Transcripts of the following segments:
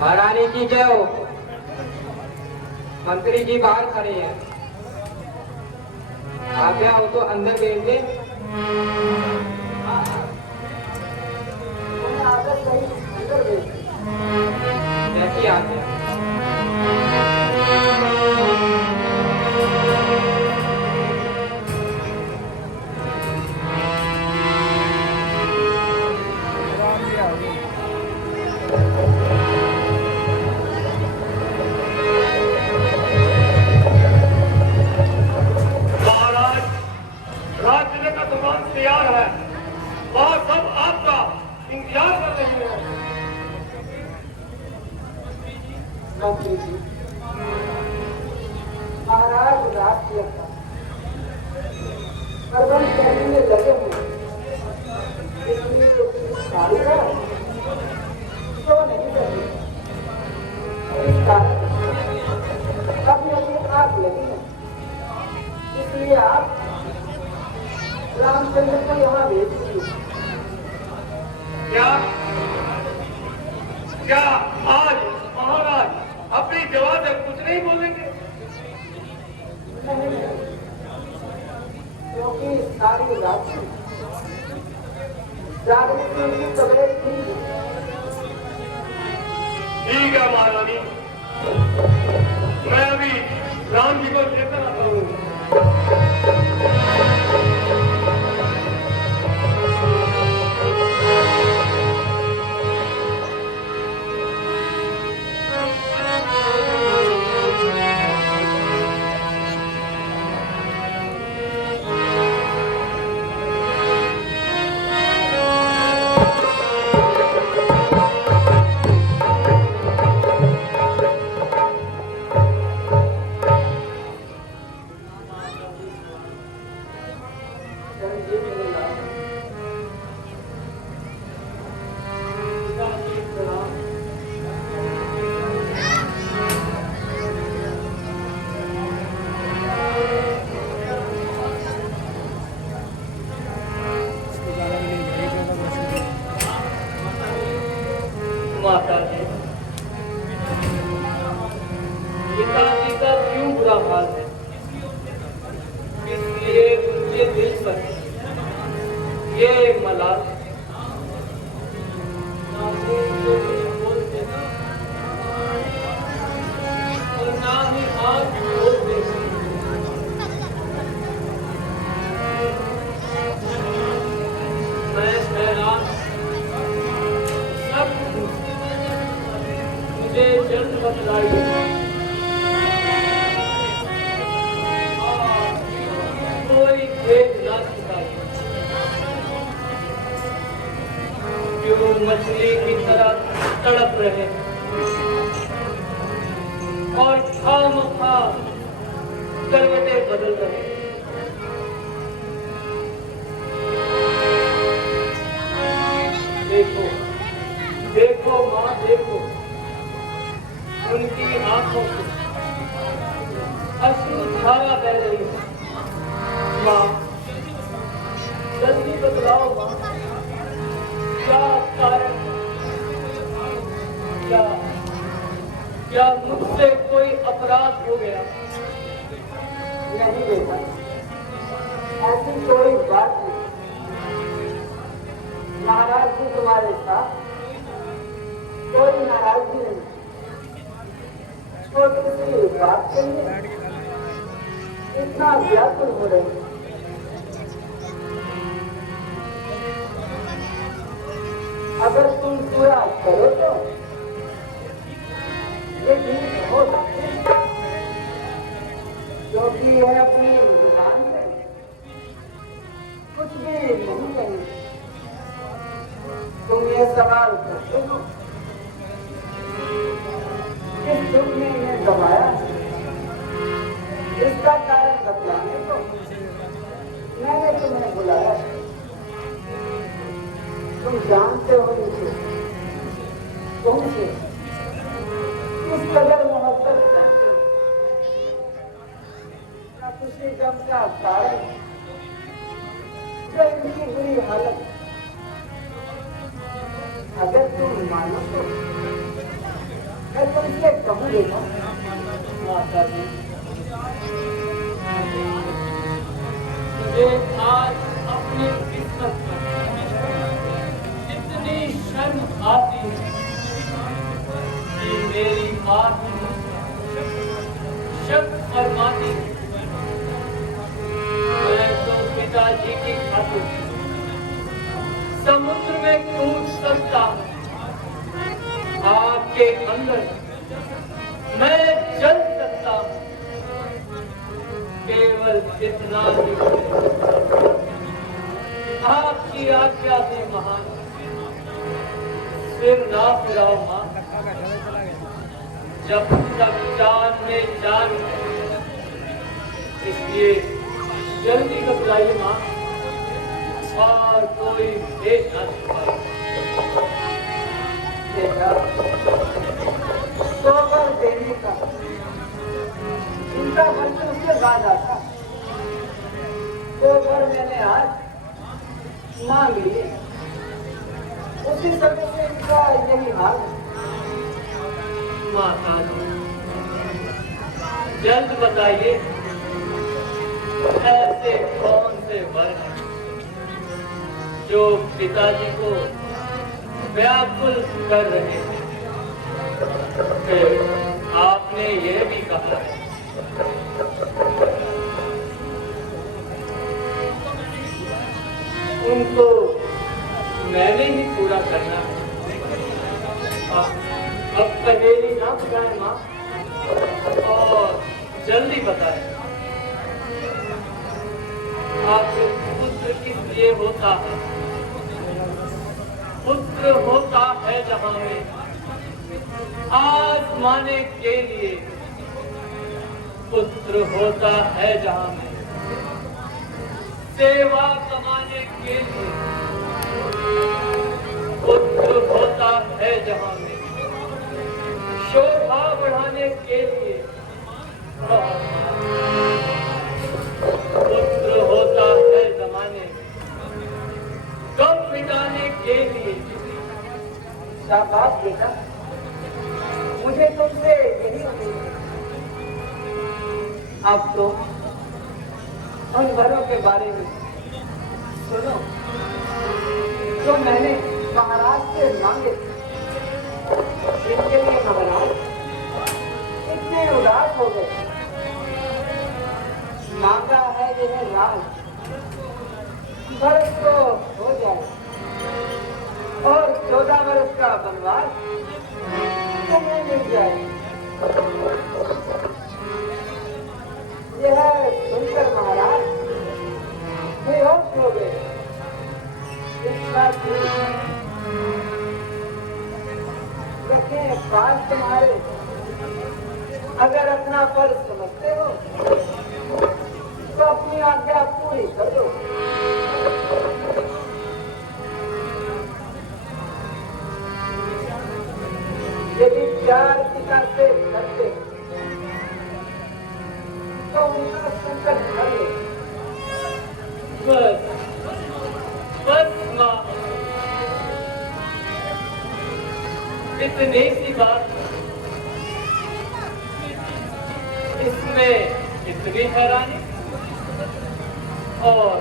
महारानी की जय हो। मंत्री जी बाहर खड़े हैं, आज्ञा हो तो अंदर बैठे। अंदर बैठे जैसी आज्ञा। तैयार है, वह सब आपका इंतजार कर रही है। मंत्री जी, महाराज राज्य का प्रबंध करने में लगे हुए, इसलिए कारीगर क्यों नहीं करते? इस कारण कभी अभी आग लगी है, इसलिए आप रामचंद्र को यहाँ भेज दीजिए। क्या आज महाराज अपनी जवाब से कुछ नहीं बोलेंगे? नहीं, क्योंकि सारी रात जागृति की तबीयत ठीक है महारानी, मैं अभी राम जी को लेकर आता हूँ। माता जी, पिताजी का क्यों बुरा हाल है? इसलिए उनके दिल पर ये मलाल ना तो कुछ बोलते और ना ही हाथ बोलते। मैं हैरान, सब मुझे जल्द बतलाइए। कोई खेत ना सिखाइए, क्यों मछली की तरह तड़प रहे और खामखा करवटें बदल रहे। देखो देखो माँ, देखो उनकी आंखों से अश्रु धारा बह रही है। माँ, जल्दी बतलाओ माँ, क्या कारण? क्या मुझसे कोई अपराध हो गया? नहीं बेटा, ऐसी कोई बात नहीं। महाराज जी तुम्हारे साथ कोई नाराजगी नहीं। छोटी सी बात के लिए इतना व्याकुल हो रहे हैं। अगर तुम पूरा करो तो ये ठीक हो सकती है, क्योंकि यह अपनी जुबान से कुछ भी नहीं कहेंगे। तुम ये सवाल करते हो, किस दुख ने इन्हें दबाया, इसका कारण बतलाने को मैंने तुम्हें बुलाया। तुम जानते हो मुझे तुमसे किस कदर मोहब्बत करते हो। खुशी गम का कारण जो इनकी बुरी हालत। अगर तुम मानो तो मैं तुमसे कहूँ बेटा, माता जी, मुझे आज अपनी किस्मत पर इतनी शर्म आती है कि मेरी माँ भी शक फरमाती है। मैं तो पिताजी की खातिर समुद्र में कूद सकता हूँ, आपके अंदर मैं जल सकता हूँ, केवल इतना ही। आपकी आज्ञा से महान सिर ना फिराओ माँ, जब तक जान में जान है। इसलिए जल्दी घबराइए माँ, और कोई भेद न छुपाए। बेटा, सोकर देने का इनका बच्चों से वादा था, तो घर मैंने आज मांग लिए, उसी समय से इनका यही हाल। माता जी, जल्द बताइए, ऐसे कौन से वर हैं जो पिताजी को व्याकुल कर रहे हैं? फिर आपने ये भी कहा है उनको मैंने ही पूरा करना है। अब पहेली ना बुझाए माँ, और जल्दी बताए, आखिर पुत्र किस लिए होता है? पुत्र होता है जहां में आजमाने के लिए, पुत्र होता है जहां में सेवा कमाने के लिए, पुत्र होता है जहां में शोभा बढ़ाने के लिए, पुत्र होता है जमाने गम मिटाने के लिए। शाबाश बेटा, मुझे तुमसे यही उम्मीद है। अब तो उन घरों के बारे में सुनो जो मैंने महाराज से मांगे थे। इनके लिए महाराज इतने उदास हो गए। मांगा है यह राज, वर्ष तो हो जाए और 14 वर्ष का वनवास तुम्हें मिल जाए। यह सुनकर महाराज बेहोश हो गए। इतना रखें पास तुम्हारे, अगर अपना फर्ज समझते हो तो अपनी आज्ञा पूरी कर दो। यदि प्यार पिता से करते तो उनका संकट हर लो। बस बस माँ, इतनी सी बात, इसमें इतनी हैरानी और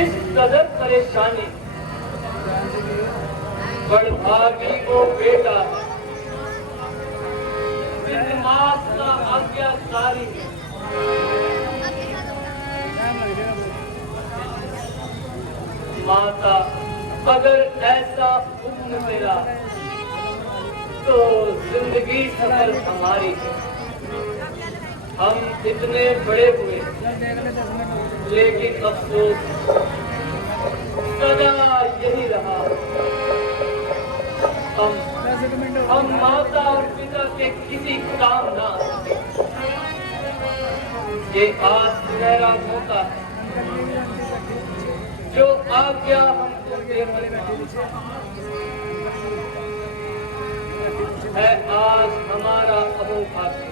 इस कदर परेशानी। बड़भागी वो बेटा है, माँ का आज्ञाकारी है। माता, अगर ऐसा हुक्म मेरा तो जिंदगी सफल हमारी है। हम इतने बड़े हुए, लेकिन अफसोस सदा यही रहा। हम माता और पिता के किसी काम ना आ सके। ये आज सुनहरा मौका है, जो आज्ञा हमको दे है आज हमारा अहोभाग्य,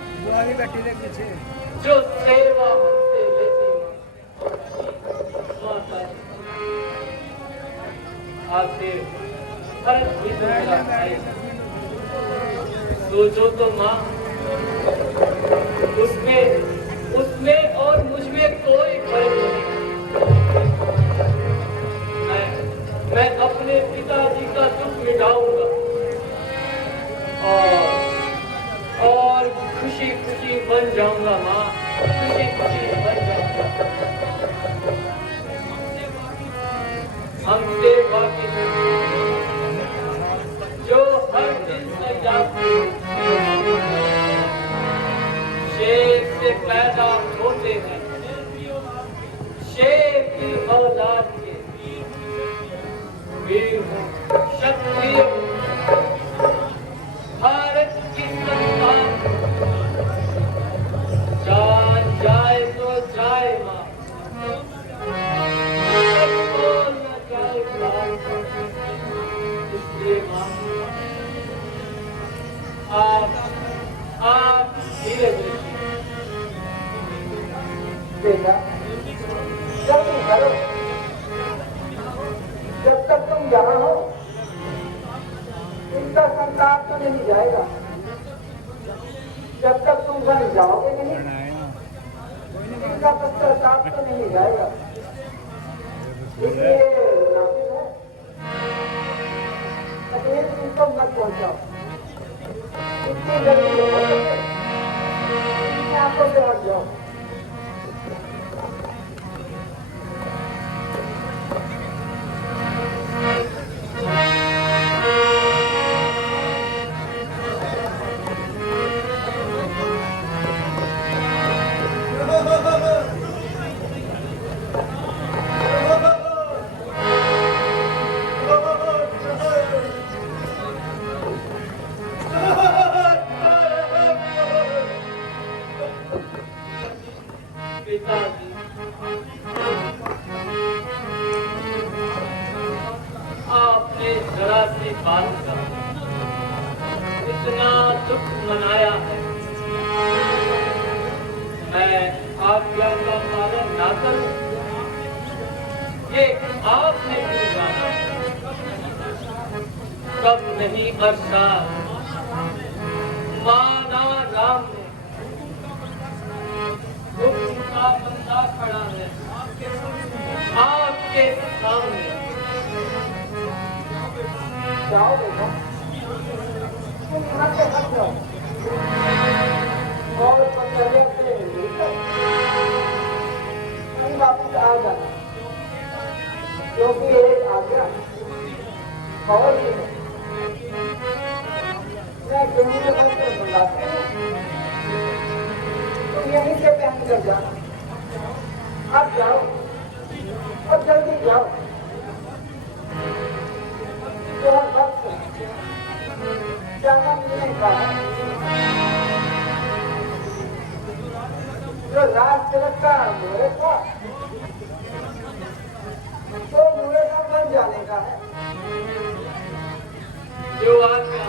जो सेवा हमसे लेती माता। आखिर फर्ज भी तुम्हारा है। सोचो तो माँ, उसमें उसमें और मुझ में कोई फर्क नहीं। मैं अपने पिताजी का दुख मिटाऊंगा और खुशी खुशी बन जाऊंगा माँ, खुशी खुशी बन जाऊंगा। हमसे बाकी जो हर दिन से जाते शेर से पैदा होते हैं, शेर की औलाद के वीर हूँ, क्षत्रिय हूँ, भारत की संतान, जान जाए तो जाए माँ, तो न जाए प्राण। इसलिए माँ आप धीरे धीरे बेटा, जल्दी करो। जब तक तुम यहाँ हो इनका संताप तो नहीं जाएगा। जब तक तुम बन जाओगे नहीं इनका पश्चाताप तो नहीं जाएगा। इसलिए मुनाफिक है, तकलीफ तुमको मत पहुंचाओ। इतनी जल्दी हो सके अपनी आंखों से हट जाओ। पिताजी, आपने जरा सी बात का इतना दुख मनाया है, मैं आज्ञा का पालन ना करूं, ये आपने क्यों जाना? कब नहीं अरसाद माना राम ने का बंदा खड़ा है आपके सामने। जाओ बेटा, तुम यहाँ से हट जाओ और पंचर्या से मिलकर कहीं वापस आ जाना, क्योंकि एक आज्ञा और भी है। मैं गेहूं में बनकर बुलाती हूँ, तुम यहीं से पहन कर जाना। अब जाओ और जल्दी जाओ, थोड़ा वक्त जाना मिलने का है। जो राज तिलक का मुहूर्त था तो मुहूर्त बन जाने का है। जो आज्ञा